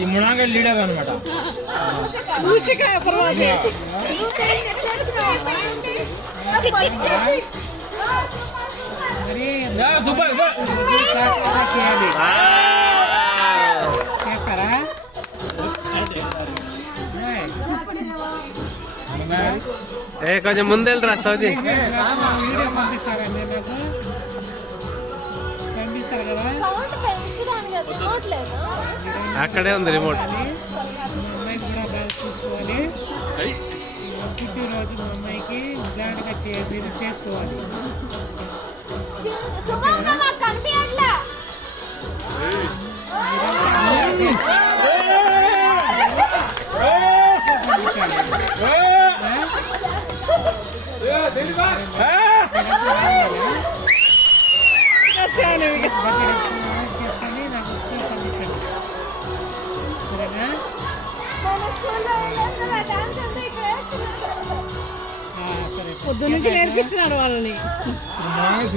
ఈ మునాగల్ లీడర్ అనమాట. చేస్తారా? కొంచెం ముందెళ్ళరా సౌజీ. వీడియో పంపిస్తారా మీరు నాకు? పంపిస్తారు కదా? అక్కడే ఉంది రిమోట్. మా అమ్మాయికి కూడా బాగా చూసుకోవాలి. పుట్టినరోజు మా అమ్మాయికి గ్రాండ్గా మీరు చేసుకోవాలి. చేసుకొని నాకు పంపించండి. సరేనా? సరే, పొద్దున్నుంచి నేర్పిస్తున్నాడు వాళ్ళని. మునాగల్